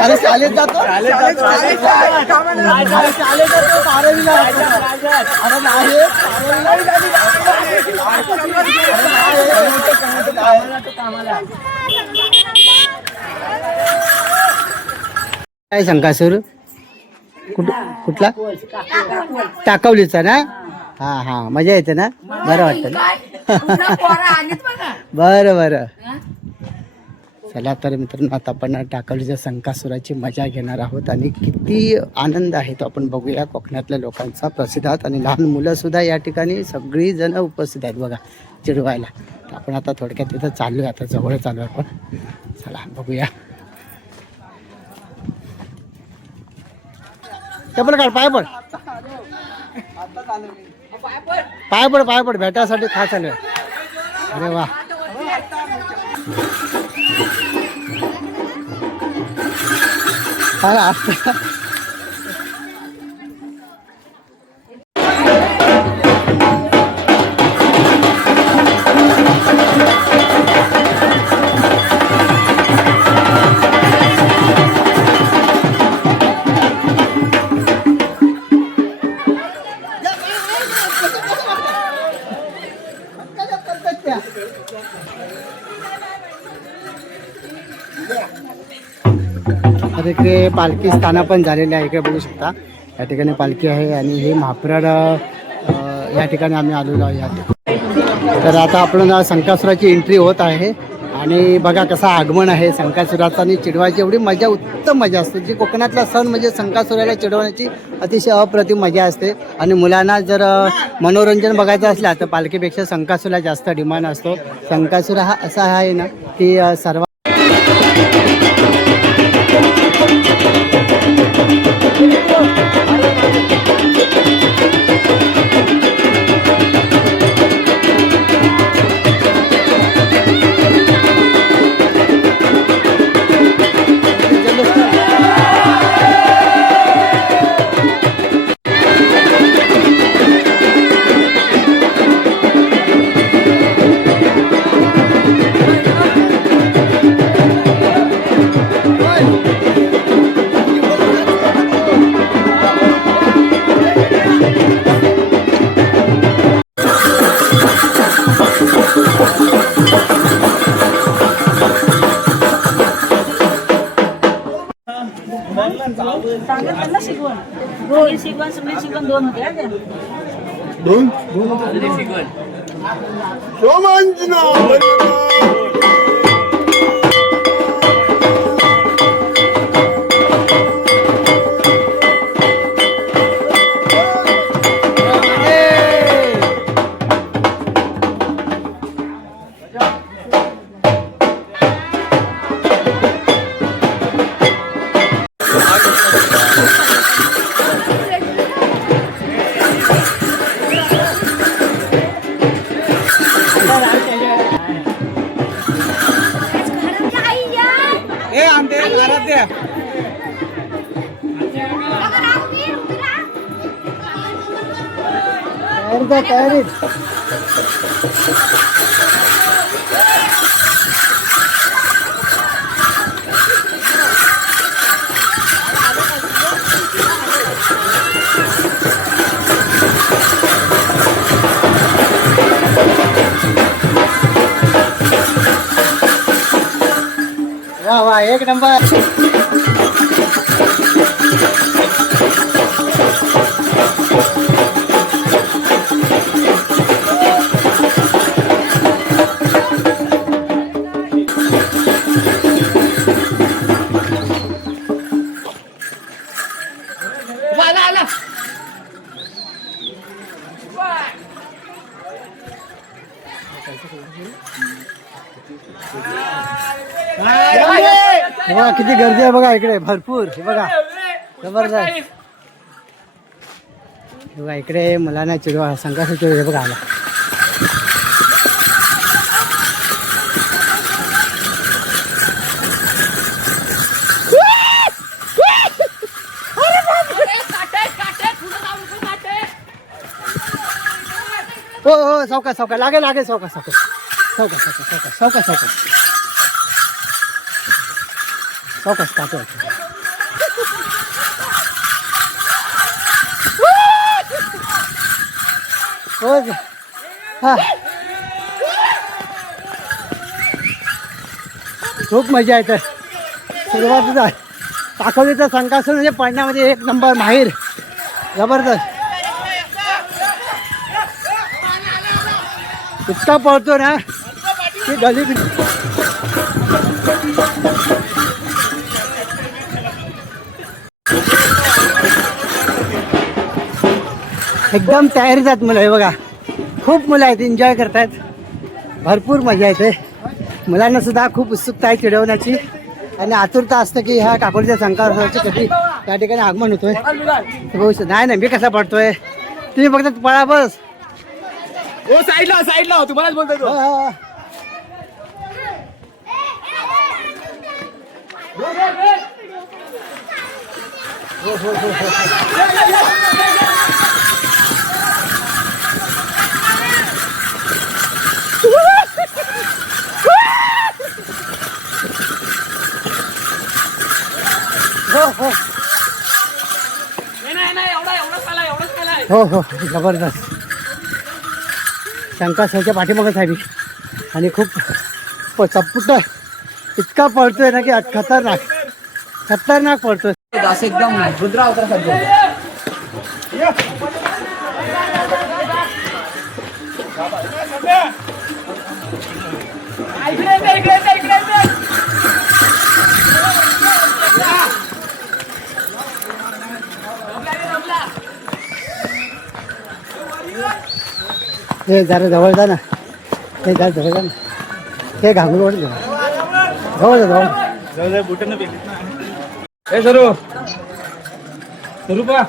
अरे शाळेत जातो बारावीला अरे नाही काय शंकासूर कुठला टाकवलीचा ना? हा हा मजा येते ना? बरं वाटतं ना? बरं बरं. चला तर मित्रांनो आता आपण टाकवलीच्या संकासुराची मजा घेणार आहोत आणि किती आनंद आहे तो आपण बघूया कोकणातल्या लोकांचा प्रसिद्ध आहेत आणि लहान मुलं सुद्धा या ठिकाणी सगळी जण उपस्थित आहेत बघा चिडवायला. तर आपण आता थोडक्यात तिथं चाललो आहे, आता जवळ चालू आहे आपण. चला बघूया. चपल काढ, पाय पड पाय पड पाय पड भेटायसाठी खा चालू आहे. अरे वा तर इकडे पालखी स्थाना पण झालेले आहे. इकडे बघू शकता या ठिकाणी पालखी आहे आणि हे महाप्रड या ठिकाणी आम्ही आलेलो आहे. या ठिकाणी तर आता आपण संकासुराची एंट्री होत आहे आणि बघा कसा आगमन आहे संकासुराचा आणि चिडवायची एवढी मजा, उत्तम मजा असते. जी कोकणातला सण म्हणजे संकासुराला चिडवण्याची अतिशय अप्रतिम मजा असते. आणि मुलांना जर मनोरंजन बघायचं असलं तर पालखीपेक्षा संकासुरला जास्त डिमांड असतो. संकासुर हा असा आहे ना की सर्व तयारीत वाह वाह एक नंबर. बघा किती गर्दी आहे बघा इकडे भरपूर. हे बघा जबरदस्त. बघा इकडे मुलांना चिडवा संकासुर चिडवा बघा आला. हो हो सावकाश सावकाश लागे लागे सावकाश सावकाश सावकाश सावकाश सावकाश सावकाश सावकाश काटे हो हा खूप मजा येते. सुरुवातीचा टाकवलीचा संकासूर म्हणजे पडण्यामध्ये एक नंबर माहीर जबरदस्त. इतका पळतो ना की गली एकदम तयारीत आहेत मुलं. हे बघा खूप मुलं आहेत, एन्जॉय करतायत, भरपूर मजा येते. मुलांना सुद्धा खूप उत्सुकता आहे चिडवण्याची आणि आतुरता असतं की ह्या काकोडीच्या संकासाचे कधी त्या ठिकाणी आगमन होतोय. नाही नाही मी कसा पडतोय, तुम्ही फक्त पळा बस. ओ साईडला साईडला तुम्हालाच बोलतो. हो हो जबरदस्त. शंकासरच्या पाठीमागच आहे मी आणि खूप चपुट इतका पळतोय ना की खतरनाक खतरनाक पळतोय. असं एकदम रुद्रा अवतारासारखं. हे जरा जवळ जा ना, हे जरा जवळ जा ना, हे घांगूर जवळ जवळ जवळ बुटन हे सरू पा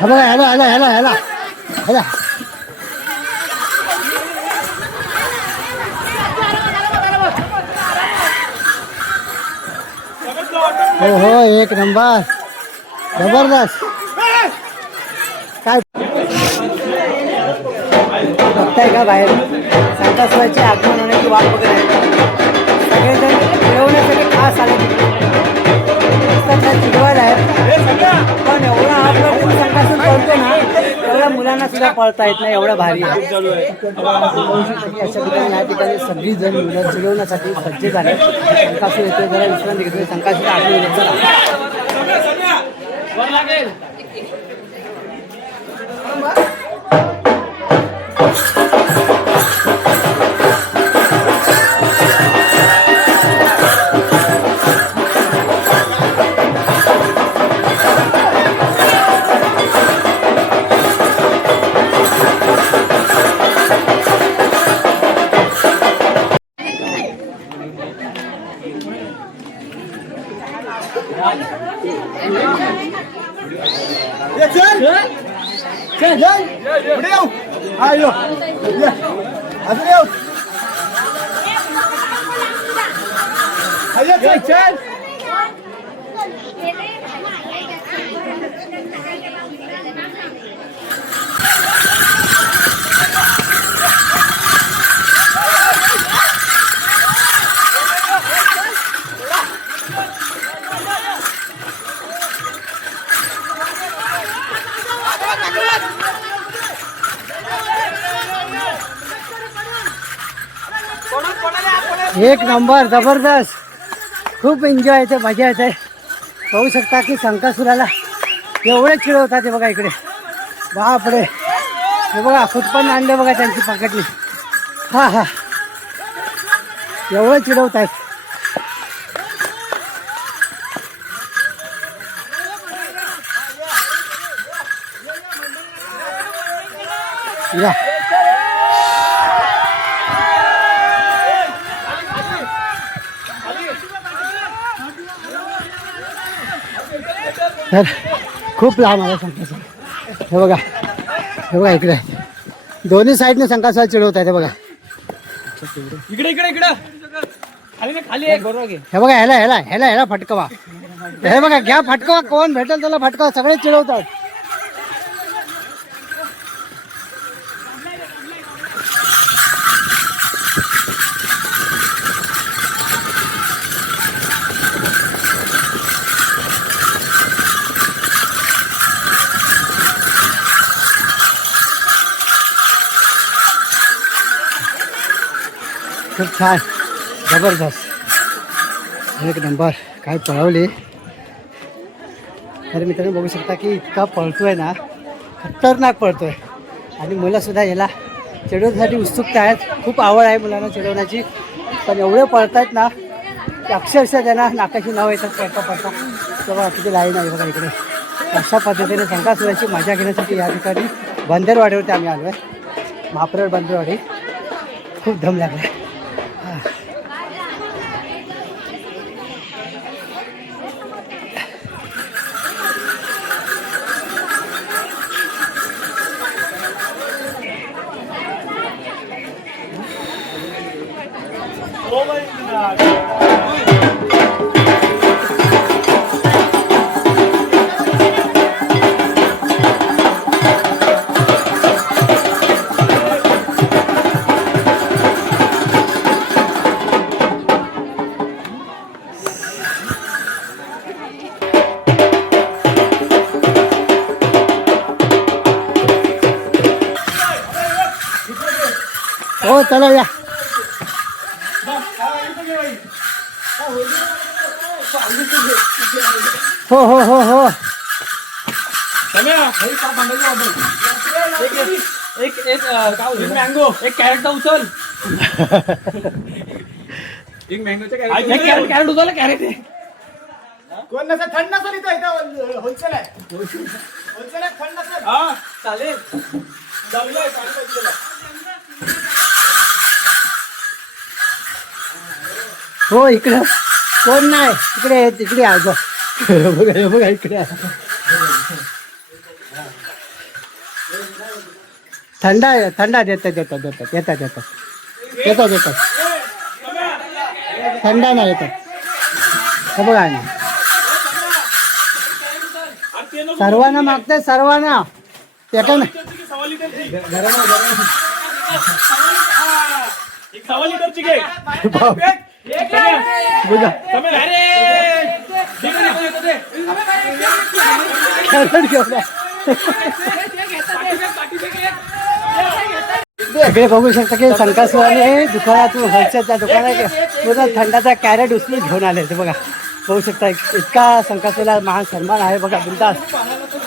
ह्याला ह्याला ह्याला ह्याला ह्याला ह्याला हो हो एक नंबर जबरदस्त. काय बघताय का बाहेर संकासुराचे आगमन होण्याची वाट बघत आहे. सगळेजण मिळवण्यासाठी खास आले चिडवायला आहे. पण एवढा आपला संकासूर पळतो ना एवढ्या मुलांना सुद्धा पळता येत नाही, एवढा भारी. अशा ठिकाणी या ठिकाणी सगळी जण मुलं चिडवण्यासाठी सज्ज झाले. संकासूर येतो, जरा विश्रांती घेतोय. संकासूर आठवण चला एक नंबर जबरदस्त. खूप एन्जॉय येते, मजा येते. पाहू शकता की संकासुराला एवढे चिडवतात ते बघा इकडे. बापरे, हे बघा फुटपण आणले बघा त्यांची पकडली. हा हा, एवढं चिडवत आहेत. या तर खूप लांब आला संकासुर. हे बघा, हे बघा इकडे दोन्ही साईडने संकासुर चिडवत आहे. ते बघा इकडे इकडे इकडे खाली ना खाली एक बरोबर. हे बघा, ह्याला ह्याला ह्याला ह्याला फटकवा. हे बघा, घ्या फटकवा, कोण भेटेल त्याला फटकवा. सगळे चिडवतात. खूप छान, जबरदस्त, एक नंबर. काय पळवले. तर मित्रांनो बघू शकता की इतका पळतोय ना, खतरनाक पळतोय. आणि मुलंसुद्धा याला चिडवण्यासाठी उत्सुकता आहेत. खूप आवड आहे मुलांना चिडवण्याची. पण एवढे पळतायत ना की अक्षरशः त्यांना नाकाशी नाव येतात पळता पळता. तेव्हा किती लाईन आहे बघा इकडे. अशा पद्धतीने संकासुराची मजा घेण्यासाठी या ठिकाणी बंदरवाडीवरती आम्ही आलो आहे. महाप्रड बंदरवाडी. खूप दम लागला. हो चला या. हो हो हो हो. एक एक मँगो, एक कॅरेट उचल. एक मँगोचा कॅरेट, कॅरेट उचल. कॅरेट कोण नसा थंड नसेल इथं होलसेल आहे. होलसेल आहे, थंड नसेल. हा चालेल. हो इकडे कोण नाही. इकडे तिकडे आज बघा बघा इकडे. थंडा थंडा देतात देतात देतात येतात येतात येतात येतात. थंडा नाही येतात. हे बघा सर्वांना मागतात, सर्वांना. एका इकडे बघू शकता की संकासुराने दुकानातून होलसेलच्या दुकानात पूर्ण थंडाचा कॅरेट उचलून घेऊन आले. ते बघा, बघू शकता इतका संकासुराला महान सन्मान आहे बघा. बिंदास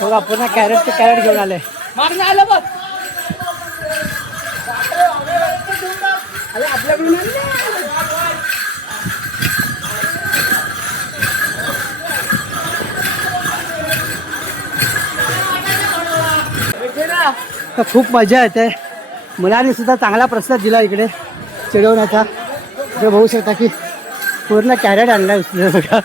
बघा, पूर्ण कॅरेटचे कॅरेट घेऊन आले. खूप मजा येते. मुलांनी सुद्धा चांगला प्रस्ताव दिला इकडे चिडवण्याचा. इकडे बघू शकता की पूर्ण कॅरेट आणला उचलून बघा.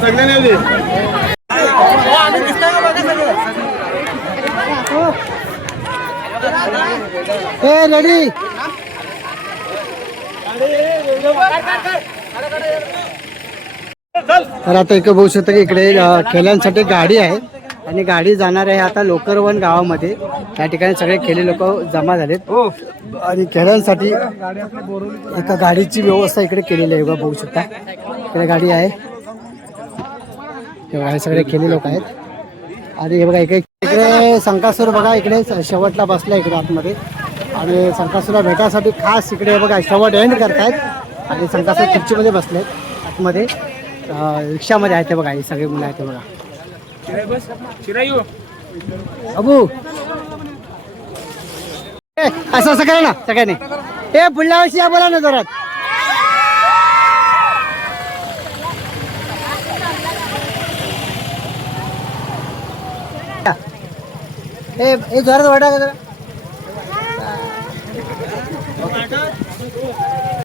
सगळ्यांनी रेडी. तर आता एक बघू शकता की इकडे खेळांसाठी गाडी आहे आणि गाडी जाणार आहे आता लोकरवन गावामध्ये. त्या ठिकाणी सगळे खेळी लोक जमा झालेत आणि खेळांसाठी एका गाडीची व्यवस्था इकडे केलेली आहे. बघू शकता इकडे गाडी आहे. हे सगळे खेळी लोक आहेत आणि हे बघा इकडे संकासूर बघा इकडे शेवटला बसला इकडे आतमध्ये आणि संकासूरला भेटायसाठी खास इकडे बघा शेवट एंड करतायत आणि संकासूर खुर्चीमध्ये बसलेत आतमध्ये. रिक्षामध्ये आहेत ते बघा हे सगळे मुलं आहेत ते बघा. अबू असं असं करा ना सगळ्यांनी. हे पुढल्या वर्षी या बोला ना जोरात. हे जोरात वाटा